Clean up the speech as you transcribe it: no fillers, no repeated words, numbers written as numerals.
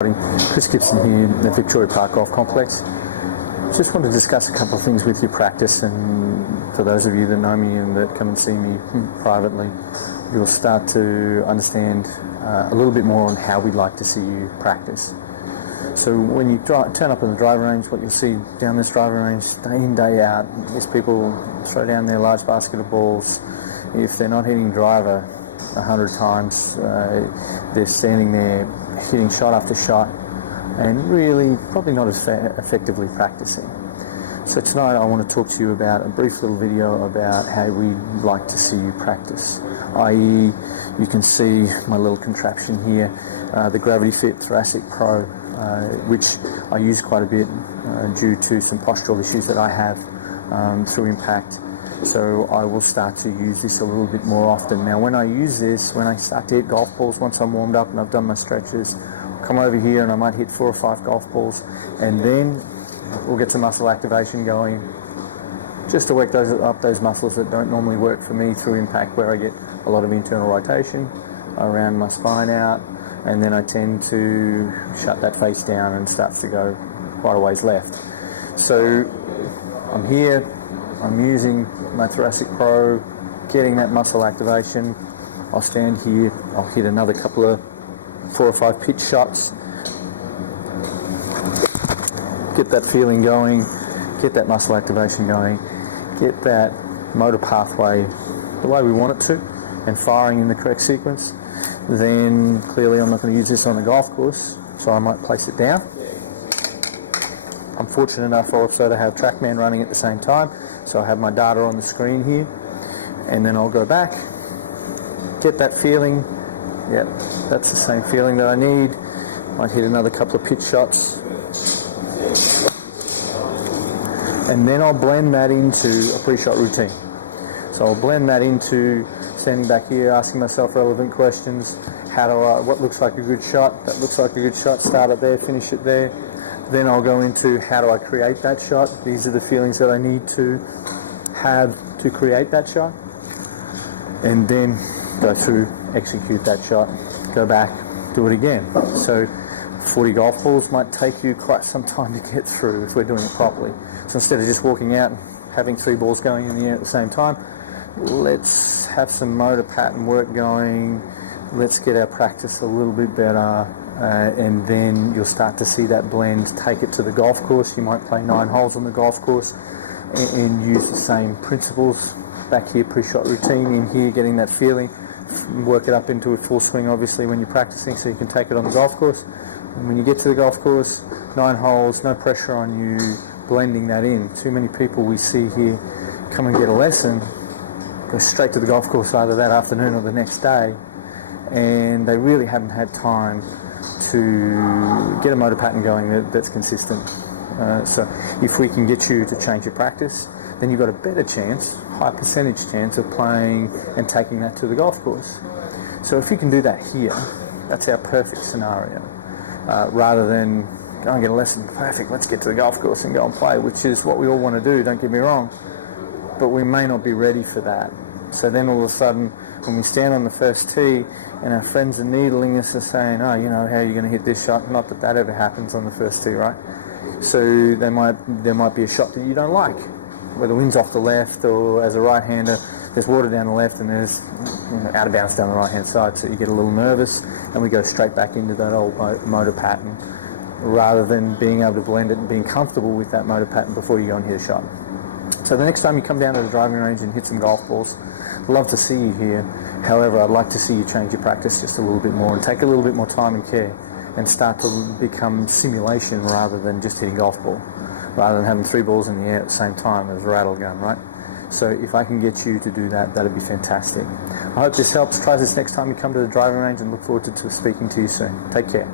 Chris Gibson here at the Victoria Park Golf Complex. Just want to discuss a couple of things with you, practice, and for those of you that know me and that come and see me privately, you'll start to understand a little bit more on how we'd like to see you practice. So when you turn up in the driving range, what you'll see down this driving range day in, day out, is people throw down their large basket of balls. If they're not hitting driver 100 times, they're standing there hitting shot after shot and really probably not as effectively practicing. So tonight I want to talk to you about a brief little video about how we'd like to see you practice, i.e. you can see my little contraption here, the Gravity Fit Thoracic Pro, which I use quite a bit due to some postural issues that I have through impact. So I will start to use this a little bit more often. Now when I use this, when I start to hit golf balls, once I'm warmed up and I've done my stretches, I'll come over here and I might hit 4 or 5 golf balls, and then we'll get some muscle activation going, just to work up those muscles that don't normally work for me through impact, where I get a lot of internal rotation around my spine out, and then I tend to shut that face down and starts to go quite a ways left. So I'm here, I'm using my Thoracic Pro, getting that muscle activation. I'll stand here, I'll hit another couple of 4 or 5 pitch shots, get that feeling going, get that muscle activation going, get that motor pathway the way we want it to and firing in the correct sequence. Then clearly I'm not going to use this on the golf course, so I might place it down. I'm fortunate enough also to have TrackMan running at the same time, so I have my data on the screen here, and then I'll go back, get that feeling. Yep, that's the same feeling that I need. Might hit another couple of pitch shots, and then I'll blend that into a pre-shot routine. So I'll blend that into standing back here, asking myself relevant questions. What looks like a good shot? That looks like a good shot. Start it there, finish it there. Then I'll go into how do I create that shot? These are the feelings that I need to have to create that shot. And then go through, execute that shot, go back, do it again. So 40 golf balls might take you quite some time to get through if we're doing it properly. So instead of just walking out and having 3 balls going in the air at the same time, let's have some motor pattern work going. Let's get our practice a little bit better. And then you'll start to see that blend. Take it to the golf course. You might play 9 holes on the golf course and use the same principles. Back here, pre-shot routine. In here, getting that feeling. Work it up into a full swing, obviously, when you're practicing, so you can take it on the golf course. And when you get to the golf course, 9 holes, no pressure on you, blending that in. Too many people we see here come and get a lesson, go straight to the golf course either that afternoon or the next day, and they really haven't had time to get a motor pattern going that's consistent. So if we can get you to change your practice, then you've got a better chance, high percentage chance of playing and taking that to the golf course. So if you can do that here, that's our perfect scenario. Rather than go and get a lesson, perfect, let's get to the golf course and go and play, which is what we all want to do, don't get me wrong, but we may not be ready for that. So then all of a sudden, when we stand on the first tee and our friends are needling us and saying, oh, you know, how are you going to hit this shot? Not that that ever happens on the first tee, right? So there might be a shot that you don't like, where the wind's off the left, or as a right-hander, there's water down the left and there's out of bounds down the right-hand side, so you get a little nervous, and we go straight back into that old motor pattern, rather than being able to blend it and being comfortable with that motor pattern before you go and hit a shot. So the next time you come down to the driving range and hit some golf balls, I'd love to see you here. However, I'd like to see you change your practice just a little bit more and take a little bit more time and care and start to become simulation rather than just hitting golf ball, rather than having 3 balls in the air at the same time as a rattle gun, right? So if I can get you to do that, that'd be fantastic. I hope this helps. Try this next time you come to the driving range, and look forward to speaking to you soon. Take care.